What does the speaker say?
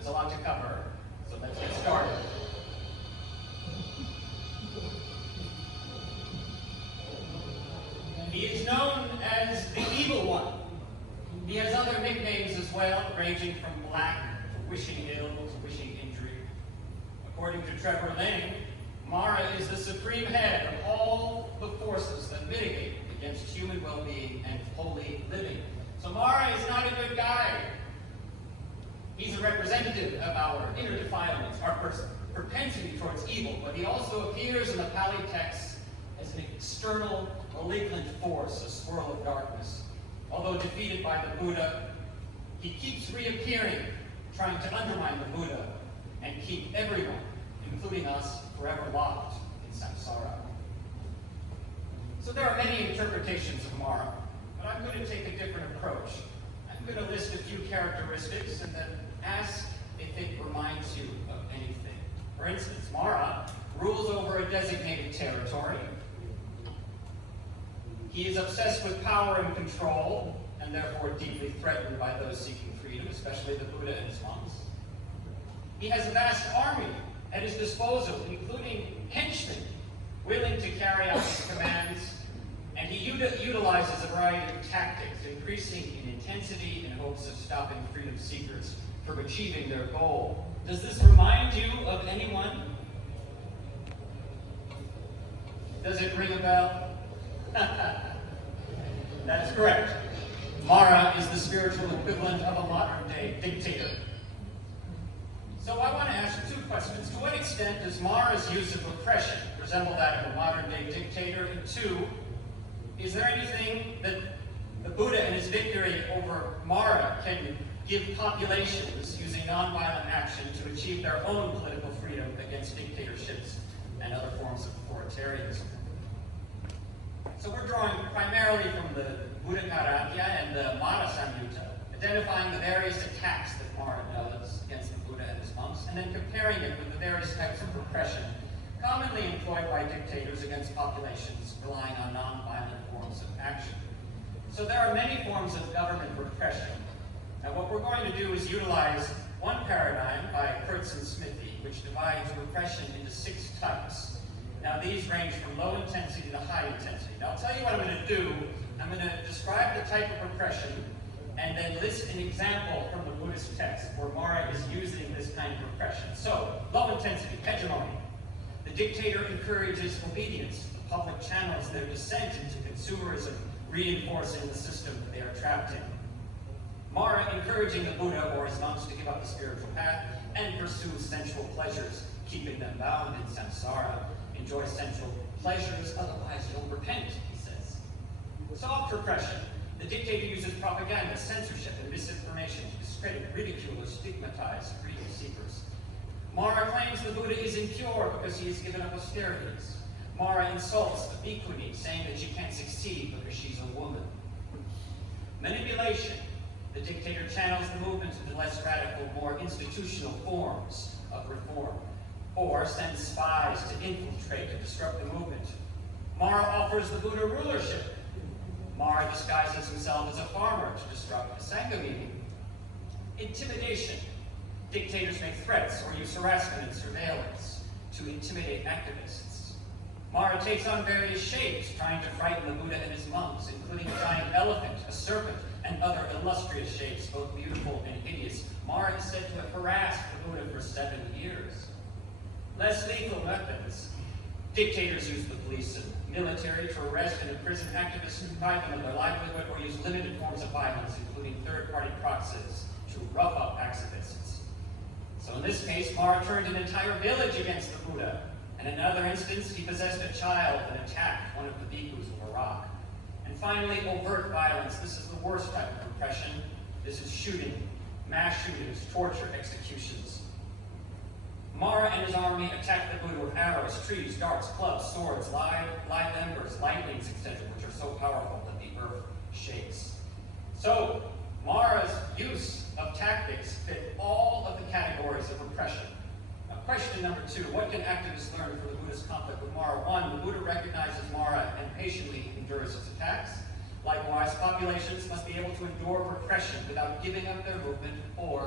There's a lot to cover, so let's get started. He is known as the Evil One. He has other nicknames as well, ranging from Black to Wishing Ill to Wishing Injury. According to Trevor Lane, Mara is the supreme head of all the forces that mitigate against human well-being and holy living. So Mara is not a good guy. He's a representative of our inner defilements, our propensity towards evil, but he also appears in the Pali text as an external, malignant force, a swirl of darkness. Although defeated by the Buddha, he keeps reappearing, trying to undermine the Buddha and keep everyone, including us, forever locked in samsara. So there are many interpretations of Mara, but I'm going to take a different approach. I'm going to list a few characteristics and then ask if it reminds you of anything. For instance, Mara rules over a designated territory. He is obsessed with power and control, and therefore deeply threatened by those seeking freedom, especially the Buddha and his monks. He has a vast army at his disposal, including henchmen willing to carry out his commands, and he utilizes a variety of tactics, increasing in intensity in hopes of stopping freedom seekers from achieving their goal. Does this remind you of anyone? Does it ring a bell? That's correct. Mara is the spiritual equivalent of a modern-day dictator. So I want to ask you two questions. To what extent does Mara's use of repression resemble that of a modern-day dictator? And two, is there anything that the Buddha and his victory over Mara can give populations using nonviolent action to achieve their own political freedom against dictatorships and other forms of authoritarianism? So we're drawing primarily from the Buddha Karatya and the Mara Samyutta, identifying the various attacks that Mara does against the Buddha and his monks, and then comparing it with the various types of repression commonly employed by dictators against populations relying on nonviolent forms of action. So there are many forms of government repression. Now what we're going to do is utilize one paradigm by Kurtz and Smithy, which divides repression into 6 types. Now these range from low intensity to high intensity. Now I'll tell you what I'm going to do. I'm going to describe the type of repression and then list an example from the Buddhist text where Mara is using this kind of repression. So, low intensity, hegemony. The dictator encourages obedience. The public channels their descent into consumerism, reinforcing the system that they are trapped in. Mara encouraging the Buddha or his monks to give up the spiritual path and pursue sensual pleasures, keeping them bound in samsara. Enjoy sensual pleasures, otherwise you'll repent, he says. Soft repression. The dictator uses propaganda, censorship, and misinformation to discredit, ridicule, or stigmatize freedom seekers. Mara claims the Buddha is impure because he has given up austerities. Mara insults the bhikkhuni, saying that she can't succeed because she's a woman. Manipulation. The dictator channels the movement into less radical, more institutional forms of reform, or sends spies to infiltrate and disrupt the movement. Mara offers the Buddha rulership. Mara disguises himself as a farmer to disrupt a Sangha meeting. Intimidation. Dictators make threats or use harassment and surveillance to intimidate activists. Mara takes on various shapes, trying to frighten the Buddha and his monks, including a giant elephant, a serpent, and other illustrious shapes, both beautiful and hideous. Mara is said to have harassed the Buddha for 7 years. Less lethal methods. Dictators use the police and military to arrest and imprison activists who deprive them of their livelihood or use limited forms of violence, including third-party proxies, to rough up activists. So in this case, Mara turned an entire village against the Buddha. And in another instance, he possessed a child and attacked one of the bhikkhus of Iraq. And finally, overt violence. This is the worst type of repression. This is shooting, mass shootings, torture, executions. Mara and his army attacked the Buddha with arrows, trees, darts, clubs, swords, live embers, lightnings, etc., which are so powerful that the earth shakes. So, Mara's use of tactics fit all of the categories of repression. Now, question number 2, what can activists learn from the Buddhist conflict with Mara? 1, the Buddha recognizes Mara and patiently endures its attacks. Likewise, populations must be able to endure repression without giving up their movement or